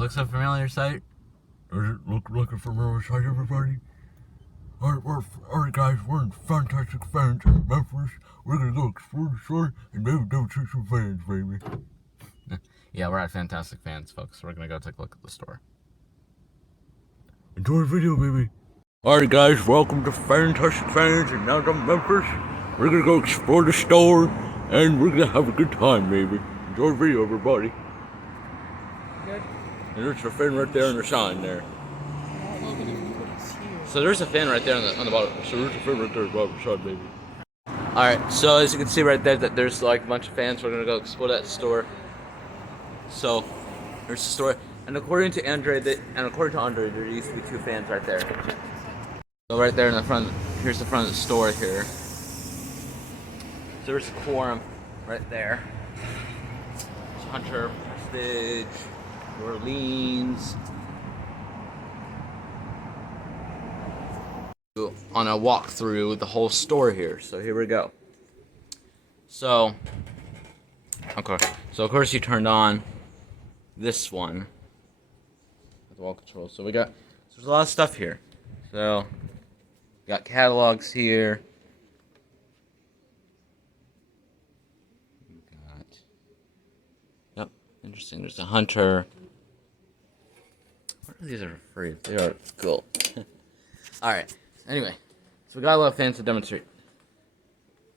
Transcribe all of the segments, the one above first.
looks a familiar sight? Does it look like a familiar sight, everybody? Alright guys, we're in Fantastic Fans in Memphis. We're gonna go explore the store and maybe go see some fans, baby. Yeah, we're at Fantastic Fans, folks. We're gonna go take a look at the store. Enjoy the video, baby. Alright guys, welcome to Fantastic Fans in downtown Memphis. We're gonna go explore the store and we're gonna have a good time, baby. Enjoy the video, everybody. Good. And there's a fan right there on the sign there. So there's a fan right there on the bottom. So there's a fan right there above the sign, baby. Alright, so as you can see right there, that there's like a bunch of fans. We're gonna go explore that store. So there's the store, and according to Andre, there used to be two fans right there. So right there in the front, here's the front of the store here. So there's a quorum right there. It's Hunter, Prestige, New Orleans. On a walk through the whole store here. So here we go. So, okay. So of course you turned on this one with the wall control. So we got, so there's a lot of stuff here. So we got catalogs here. We got, yep, interesting. There's a Hunter. What are these are free? They are cool. All right. Anyway, so we got a lot of fans to demonstrate.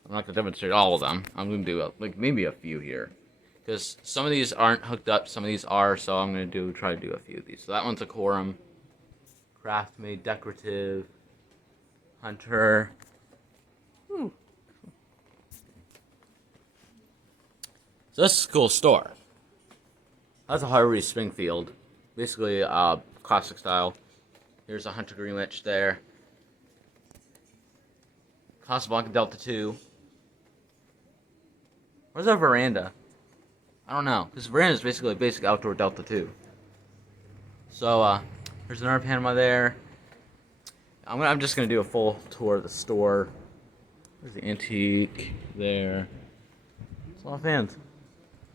I'm not gonna demonstrate all of them. I'm gonna do like maybe a few here, because some of these aren't hooked up, some of these are. So I'm gonna try to do a few of these. So that one's a quorum, craft made decorative, Hunter. Whew. So this is a cool store. That's a Harvey Springfield, basically classic style. Here's a Hunter Greenwich there. Casablanca Delta 2. Where's our veranda? I don't know. This veranda is basically a basic outdoor Delta 2. So, there's another Panama there. I'm just gonna do a full tour of the store. There's the antique there. It's a lot of fans.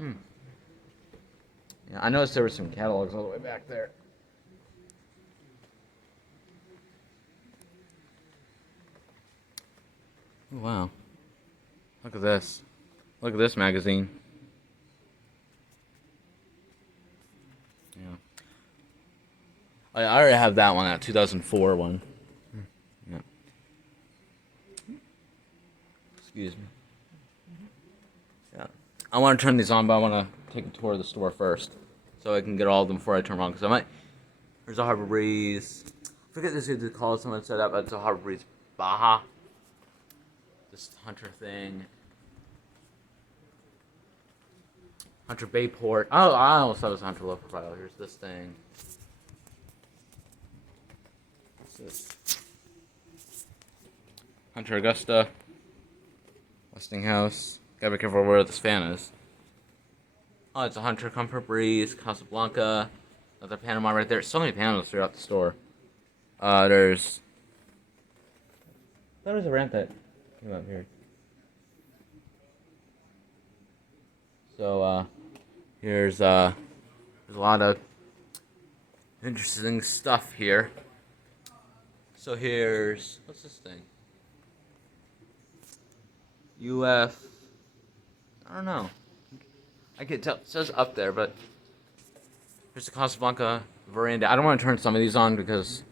Yeah, I noticed there were some catalogs all the way back there. Oh, wow. Look at this. Look at this magazine. Yeah. I already have that one, that 2004 one. Yeah. Excuse me. Yeah. I want to turn these on, but I want to take a tour of the store first, so I can get all of them before I turn them on. Because I might. There's a Harbor Breeze. I forget this is called. Someone said that, but it's a Harbor Breeze Baja. This Hunter thing. Hunter Bayport. Oh, I almost thought it was Hunter Lowe Profile. Here's this thing. What's this? Hunter Augusta. Westinghouse. Gotta be careful where this fan is. Oh, it's a Hunter Comfort Breeze. Casablanca. Another Panama right there. So many Panamas throughout the store. There's... That was a ramp that came up here. So, there's a lot of interesting stuff here. So here's, what's this thing? I don't know. I can't tell, it says up there, but here's the Casablanca veranda. I don't want to turn some of these on because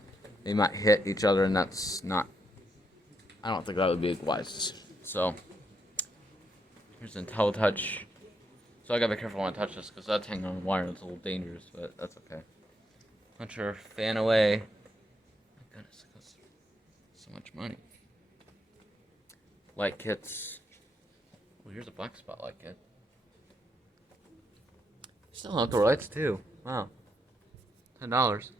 they might hit each other, and that's not, I don't think that would be a wise decision. So, here's an IntelliTouch. So I gotta be careful when I touch this, because that's hanging on wire. It's a little dangerous, but that's okay. Hunter fan away. My goodness, it costs so much money. Light kits. Oh, here's a black spotlight kit. Still outdoor lights too. Wow. $10. Last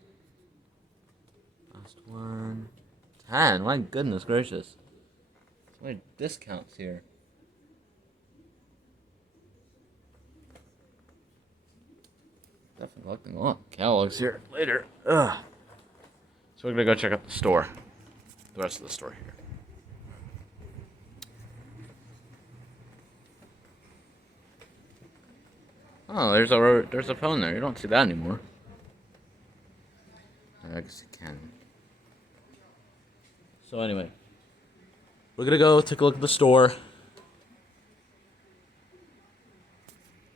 one. 10. My goodness gracious. So many discounts here. Definitely collecting a lot of catalogs here later. Ugh. So we're gonna go check out the store. The rest of the store here. Oh, there's a phone there. You don't see that anymore. I guess you can. So anyway, we're gonna go take a look at the store.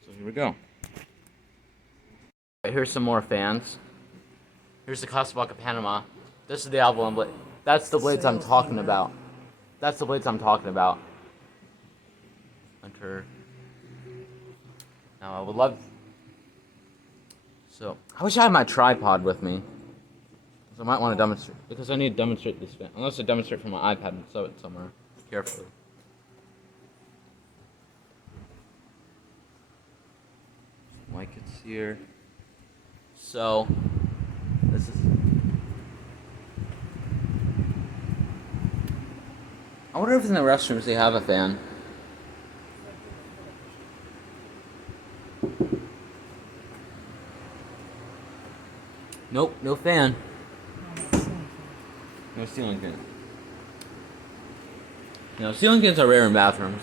So here we go. Right, here's some more fans. Here's the Casablanca Panama. This is the Avalon blade. That's the blades I'm talking about. That's the blades I'm talking about. Hunter. Now I would love. So I wish I had my tripod with me. So I might want to demonstrate because I need to demonstrate this fan. Unless I demonstrate from my iPad and sew it somewhere carefully. Like it's here. So this is. I wonder if in the restrooms they have a fan. Nope, no fan. No ceiling fans. No, ceiling fans are rare in bathrooms.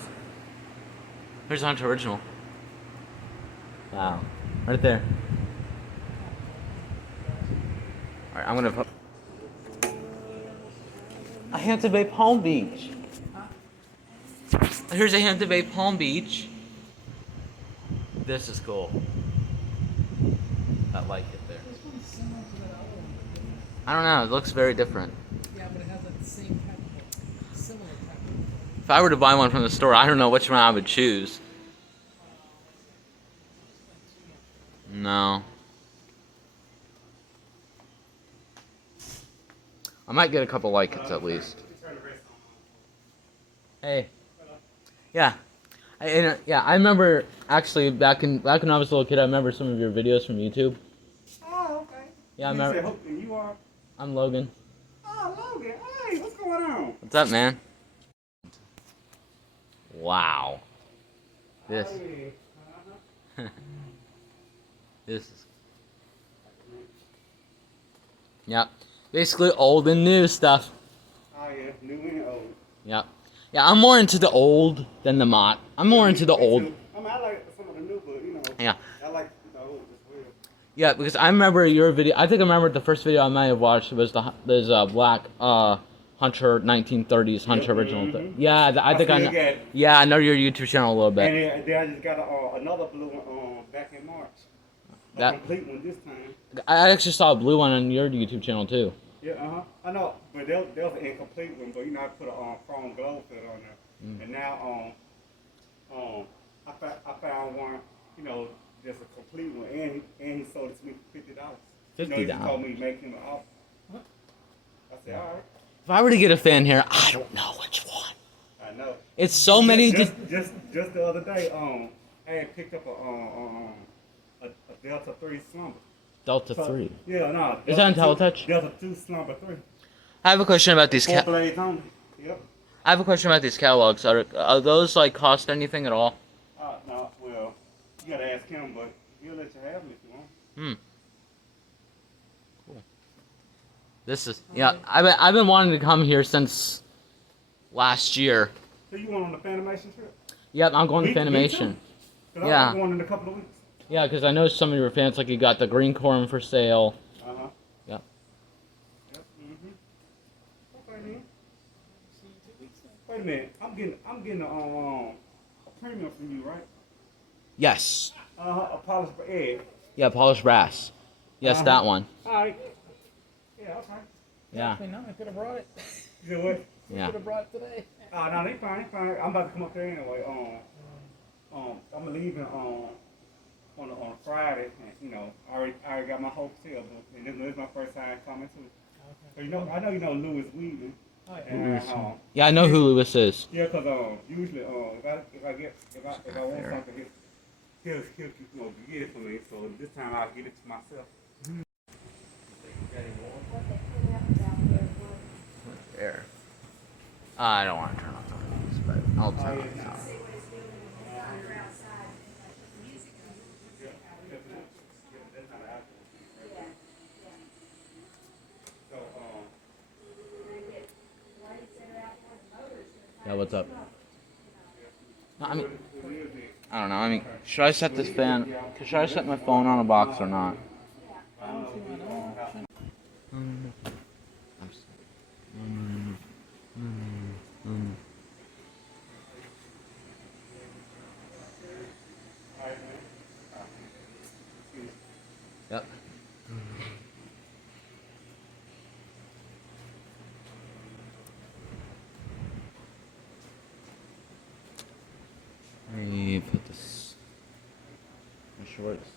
Here's Hunter Original. Wow. Right there. Alright, I'm gonna put a Hampton Bay Palm Beach. Here's a Hampton Bay Palm Beach. This is cool. I like it there. I don't know, it looks very different. Yeah, but it has that same type of, similar type of. If I were to buy one from the store, I don't know which one I would choose. No. I might get a couple like it at least. Hey. Yeah. I remember actually back when I was a little kid. I remember some of your videos from YouTube. Oh, okay. Yeah, I remember. And you are? I'm Logan. Oh, Logan. Hey, what's going on? What's up, man? Wow. This. Hey. This is. Yep. Basically old and new stuff. Oh, yeah. New and old. Yep. Yeah, I'm more into the old than the mod. I'm more into the Me old. too. I mean, I like some of the new, but, you know. Yeah. I like the old as well. Yeah, because I remember your video. I think I remember the first video I might have watched was there's black Hunter 1930s Hunter Yep, original. mhm. Yeah, I think I still know. got it. Yeah, I know your YouTube channel a little bit. And then I just got another blue one back in March. A That- complete one this time. I actually saw a blue one on your YouTube channel too. Yeah, I know, but there was an incomplete one, but you know I put a chrome glow fit on there, and now I found one, you know, just a complete one, and he sold it to me for $50. You know, he just $50? told me to make him an offer. I said, all right. If I were to get a fan here, I don't know which one. I know. It's so many. Just the other day, I had picked up a Delta 3 Slumber. Delta So, 3. Yeah, no. Is that in Delta 2 Teletouch? Delta 2 Slumber 3. I have a question about these. 4 blades only. Yep. I have a question about these catalogs. Are those like cost anything at all? No, well, you gotta ask him, but he'll let you have them if you want. Cool. This is I've been wanting to come here since last year. So you went on the Fanimation trip? Yep, I'm going to Me too. Fanimation. 'Cause Yeah. I'm going in a couple of weeks. Yeah, because I know some of your fans like you got the green corn for sale. Uh-huh. Yep. Yep. Okay, man. Wait a minute. I'm getting a premium from you, right? Yes. A polished egg. Yeah, polished brass. Yes, that one. All right. Yeah, okay. Yeah. Actually, no, I could have brought it. You know what? Yeah. Could have brought it today. No, they fine, fine. I'm about to come up there anyway. I'm leaving on a Friday, and you know, I already got my hotel booked, and this is my first time coming too. So you know, I know you know Louis Weedon. Oh, yeah. And, Yeah, I know who Lewis is. yeah, cause usually if I want something, he'll you know, get it for me. So this time I'll get it to myself. There. I don't want to turn off the noise, but I'll turn it off. Yeah, what's up? No, I mean, I don't know. I mean, should I set this fan? Should I set my phone on a box or not? shorts.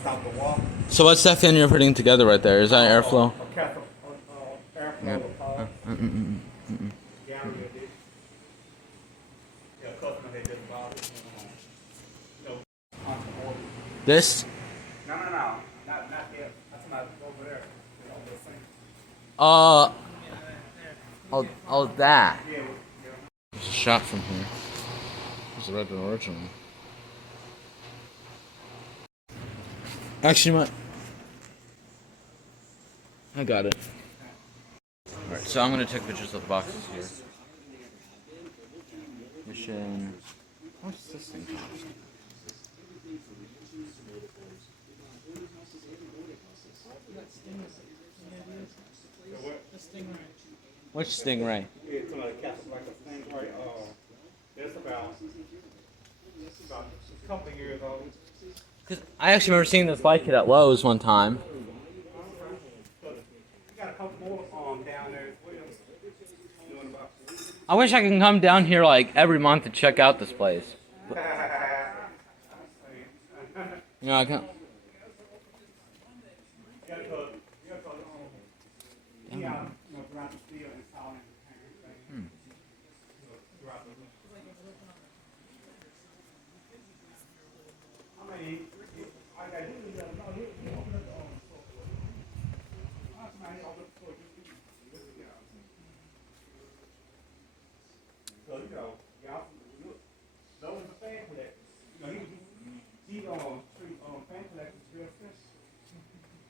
Stop the wall. So what's that fan you're putting together right there? Is that airflow? Airflow of power. Gallery of this. Yeah, customer had just bought it. You know, This? no. Not yet. That's not over there. Over the sink. Oh, that. Yeah. There's a shot from here. There's the red original. Actually, I got it. Alright, so I'm gonna take pictures of the boxes here. Mission. What's this thing cost? Which Stingray? Yeah, some of the Casablanca Stingray. It's about a couple of years old. Cause I actually remember seeing this bike kit at Lowe's one time. You got a couple more down there as well. Doing about. I wish I could come down here like every month to check out this place. You know, I can't.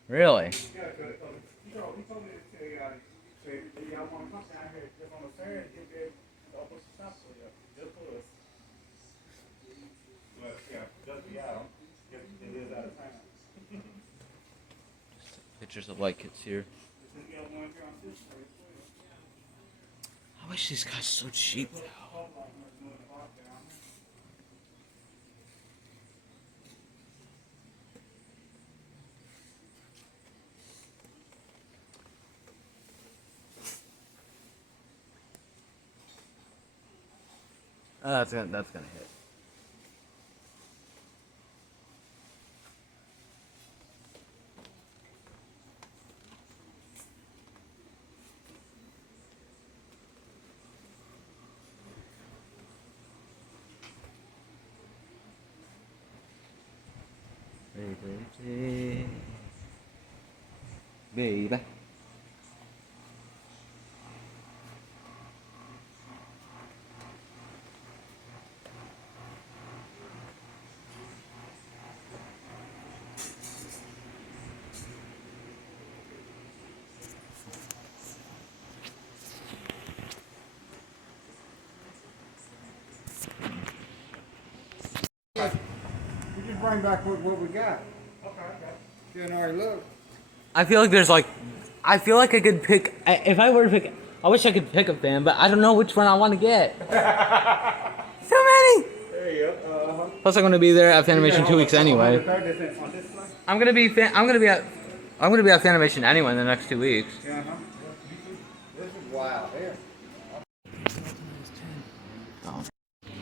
Really? Yeah, he told me to tell y'all, y'all want to come down here just on the Saturday, get there, open some stuff for you, just for us. But yeah, just be out. It is out of town. Pictures of light kits here. I wish these guys were so cheap now. That's gonna hit. Baby. We just bring back what we got. You didn't already look. I feel like there's like, I feel like I could pick, if I were to pick, I wish I could pick a fan, but I don't know which one I want to get. So many! There you go. Plus I'm gonna be there at Fanimation 2 weeks anyway. I'm gonna be at Fanimation anyway in the next 2 weeks. This is wild here. Oh. And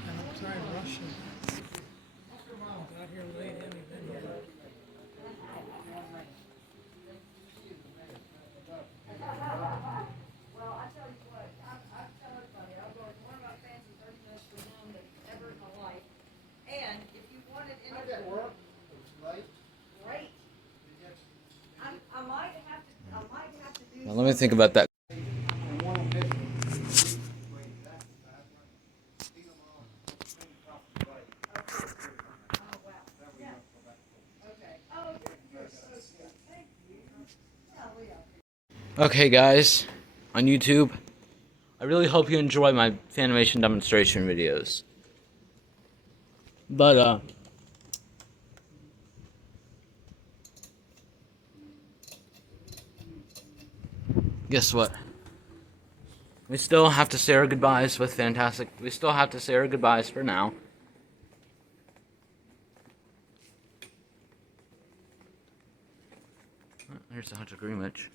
I'm trying to rush it. I got here late and we've been here. Well, I tell you what, I tell everybody, I'm going one of my fancy 30 minutes to one that ever in my life. And if you wanted any. That work? Late? Great. I might have to do. Now let me think about that. And one on this one. Oh, wow. Yeah. Okay. Oh, you're so sweet. Thank you. Golly, Okay guys, on YouTube, I really hope you enjoy my Fanimation demonstration videos. But, guess what? We still have to say our goodbyes with Fantastic. We still have to say our goodbyes for now. I Here's the Hunter Greenwich.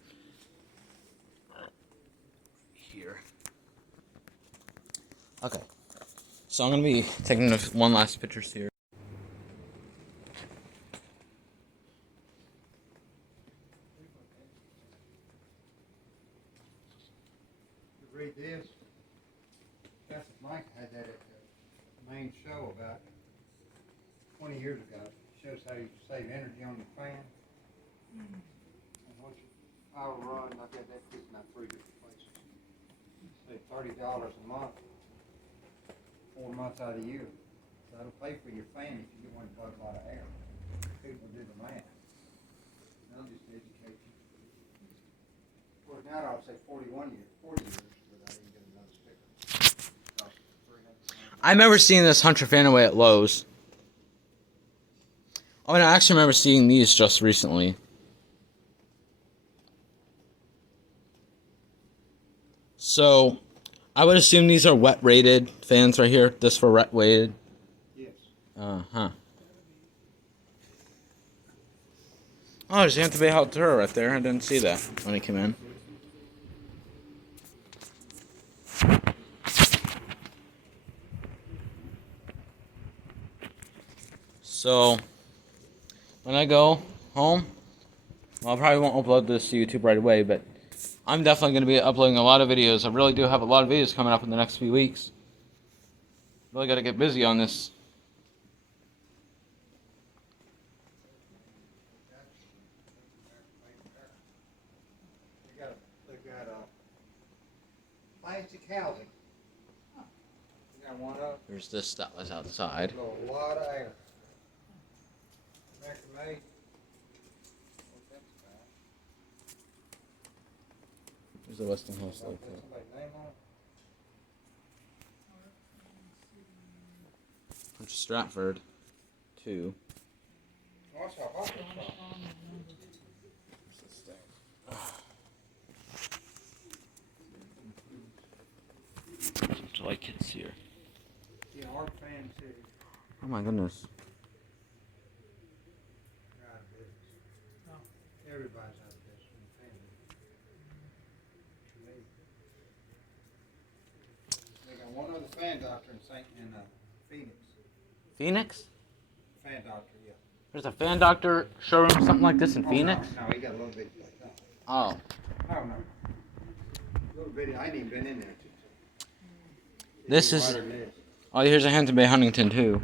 Here. Okay. So I'm gonna be taking one last picture here. You read this? That's Mike had that at the main show about 20 years ago. Shows how you save energy on your fan. And once you power run, I've got that fixed about 3 different places. Save $30 a month, 4 months out of the year. So that'll pay for your fan if you get one that plugs a lot of air. People do the math. And I'll just educate you. Of course, now I'll say 40 years without even getting another sticker. Costs $300. I remember seeing this Hunter fan away at Lowe's. Oh, and I actually remember seeing these just recently. So, I would assume these are wet rated fans right here. This for wet rated. Yes. Uh-huh. Oh, there's the Antibay Hot Tour right there. I didn't see that when it came in. So, when I go home, well, I probably won't upload this to YouTube right away, but I'm definitely going to be uploading a lot of videos. I really do have a lot of videos coming up in the next few weeks. Really got to get busy on this. They've got plastic housing. You got one up. There's this that was outside. Blow a lot of air. American made. What's that about? There's the Westinghouse logo. Somebody's name on it? Hunter Stratford, 2. Watch out, watch out. July kids here. Yeah, hard fan too. Oh my goodness. They're out of business. Everybody's out of business in the family. They got one other fan doctor in Phoenix. Phoenix? Fan doctor, yeah. There's a fan doctor showroom, something like this in Phoenix? No, he got a little bitty like that. Oh. I don't know. Little bitty. I ain't even been in there. This is. Oh, here's a Hampton Bay Huntington too.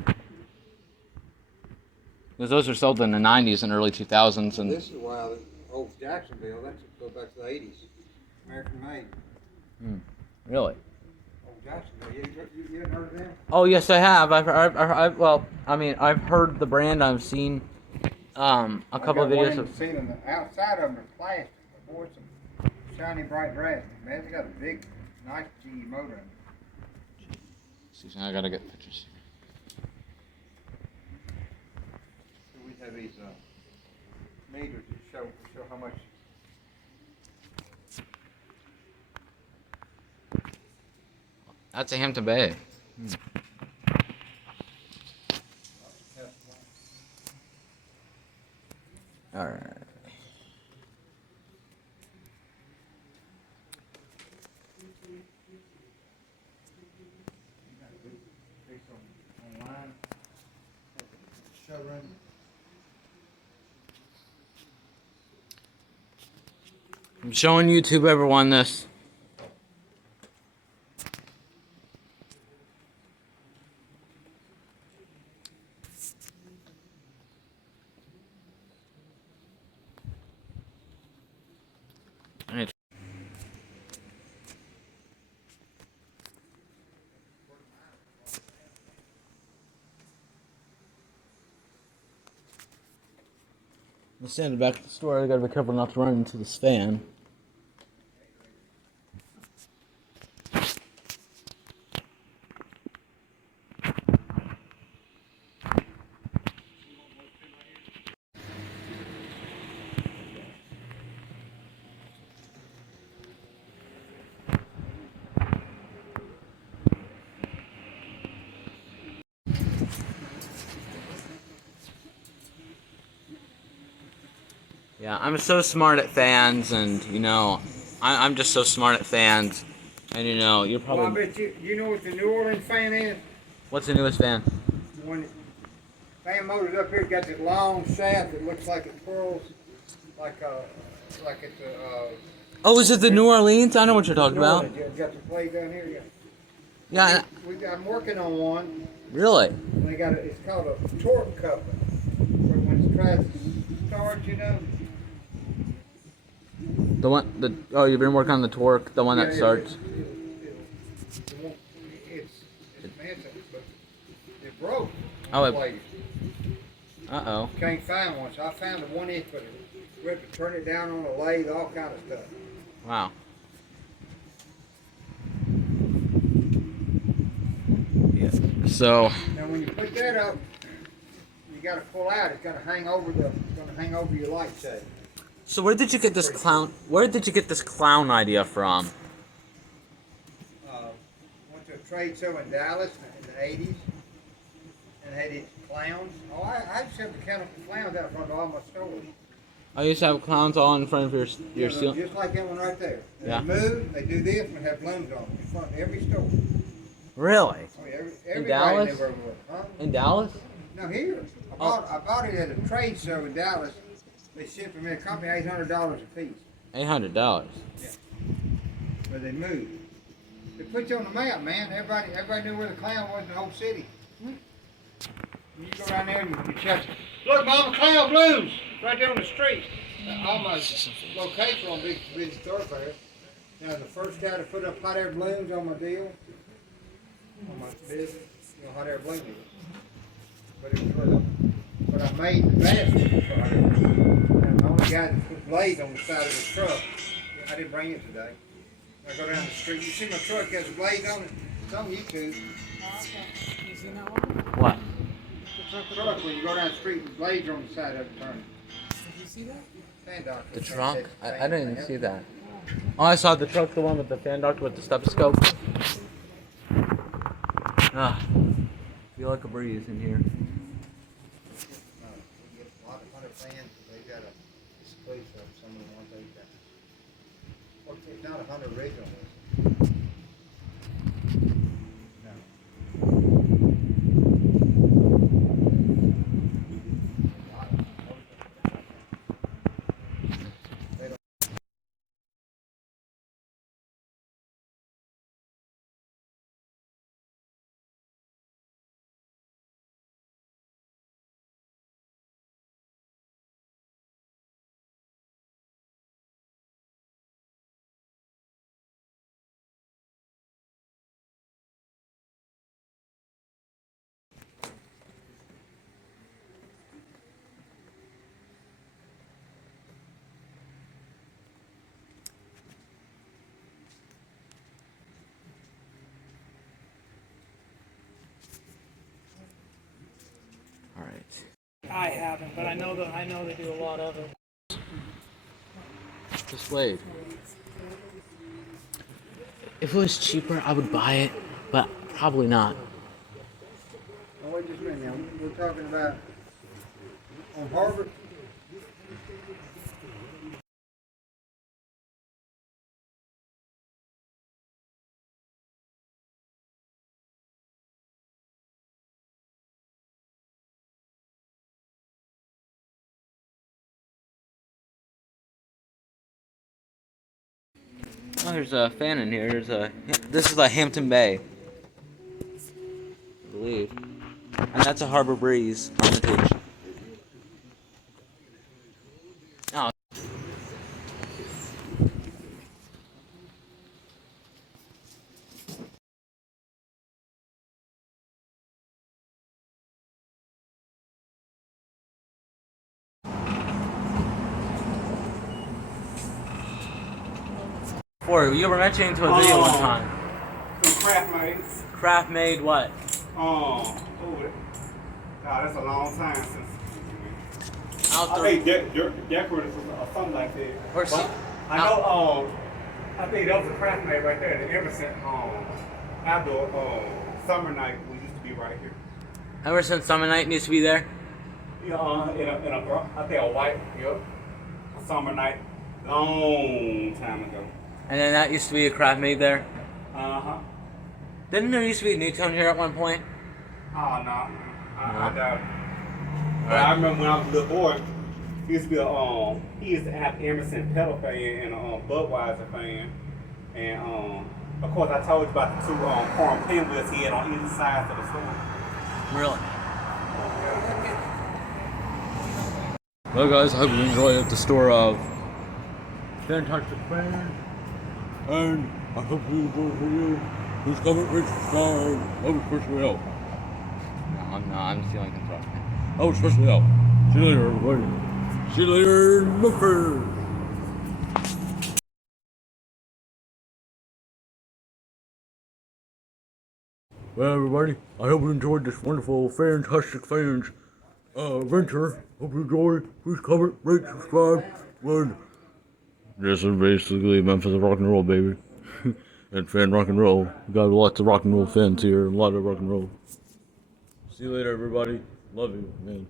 Because those were sold in the 90s and early 2000s, and This is why the old Jacksonville, that's go back to the 80s. American made. really. Old Jacksonville. You haven't heard of them? Oh yes, I have. I've heard the brand. I've seen a couple of videos of. Seen them. The outside of them are plastic. But boy, it's some shiny bright red. Man, they got a big, nice GE motor in it. Excuse me, I gotta get pictures. So we have these meters that show how much. That's a Hampton Bay. All right. Online. Showroom. I'm showing YouTube everyone this. Alright. I'm standing back at the store. I gotta be careful not to run into this fan. Yeah, I'm so smart at fans, and you know, I'm just so smart at fans, and you know, you're Well, I probably. bet you know what the New Orleans fan is? What's the newest fan? One fan motor's up here, got this long shaft that looks like it twirls like it's a Oh, is it the New Orleans? I know what you're talking New about. Orleans. Yeah, got the plate down here. Yeah. Yeah, I'm working on one. really. And they got it's called a torque coupler. Where when it tries to start, you know. Oh, you've been working on the torque, the one that starts. It's expensive, but it broke. Oh, Plate. Uh-oh. Can't find one, so I found a 1-inch, but we have to turn it down on a lathe, all kind of stuff. Wow. Yeah. So. Now, when you put that up, you got to pull out. It's going to hang over your light shade. So where did you get this clown? Where did you get this clown idea from? Went to a trade show in Dallas in the '80s, and had these clowns. Oh, I used to have mechanical clowns out front of all my stores. I used to have clowns all in front of your Yeah, ceiling. just like that one right there. And Yeah. They move, they do this, and have balloons on them in front of every store. Really? Oh, yeah, everybody Dallas? knew where it was. Huh? In Dallas? No, here. I bought it at a trade show in Dallas. They shipped me a company $800 a piece. $800. But they moved. They put you on the map, man. Everybody knew where the clown was in the whole city. You go down there and you catch it. Look, Mama, clown blues right there on the street. All my locations on big thoroughfare. Now, the first guy to put up hot air balloons on my deal, on my business, you know, hot air balloon deal. But it was for the, but I made the basket for hot air balloons. And the only guy that put blades on the side of the truck, I didn't bring it today. I go down the street, you see my truck has a blade on it. It's on YouTube. You seen that one? What? The truck, when you go down the street with blades on the side of it turning. Did you see that? Fan doctor. The trunk? I didn't even see that. Oh, I saw the truck, the one with the fan doctor with the stethoscope. Ah, feel like a breeze in here. We get a lot of 100 fans, they got a exclusive of some of the ones they got. Well, it's not 100 original ones. No. All right. I haven't, but I know they do a lot of it. This blade. If it was cheaper, I would buy it, but probably not. Oh, wait just a minute now. We're talking about on Harvard. Oh, there's a fan in here. This is a Hampton Bay, I believe, and that's a Harbor Breeze on the page. Oh. Before, you were mentioning to a video one time. Some craft made. Craft made what? Oh, that's a long time since. I Outdoor. think decorative or something like that. Or But I know. I think that was a craft made right there. The Emerson outdoor summer night we used to be right here. Ever since Summer Night needs to be there. Yeah, I think a white. Yep. summer night, long time ago. And then that used to be a craft made there. Uh-huh. Didn't there used to be a Newtown here at one point? Oh, no. I doubt it. But Alright. I remember when I was a little boy, he used to be he used to have Emerson pedal fan and a Budweiser fan. And, of course, I told you about the two chrome pinwheels he had on either side of the store. Really? Well, guys, I hope you enjoyed the store of Fantastic fans. And I hope you enjoyed the video. Please comment, rate, subscribe. I would especially help. No, I'm not. I'm stealing construction. I would especially help. See you later, everybody. See you later, Memphis. Well, everybody, I hope you enjoyed this wonderful Fantastic Fans venture. Hope you enjoyed. Please comment, rate, subscribe. And this is basically Memphis rock and roll, baby. And fan rock and roll. We got lots of rock and roll fans here, and a lot of rock and roll. See you later, everybody. Love you, man.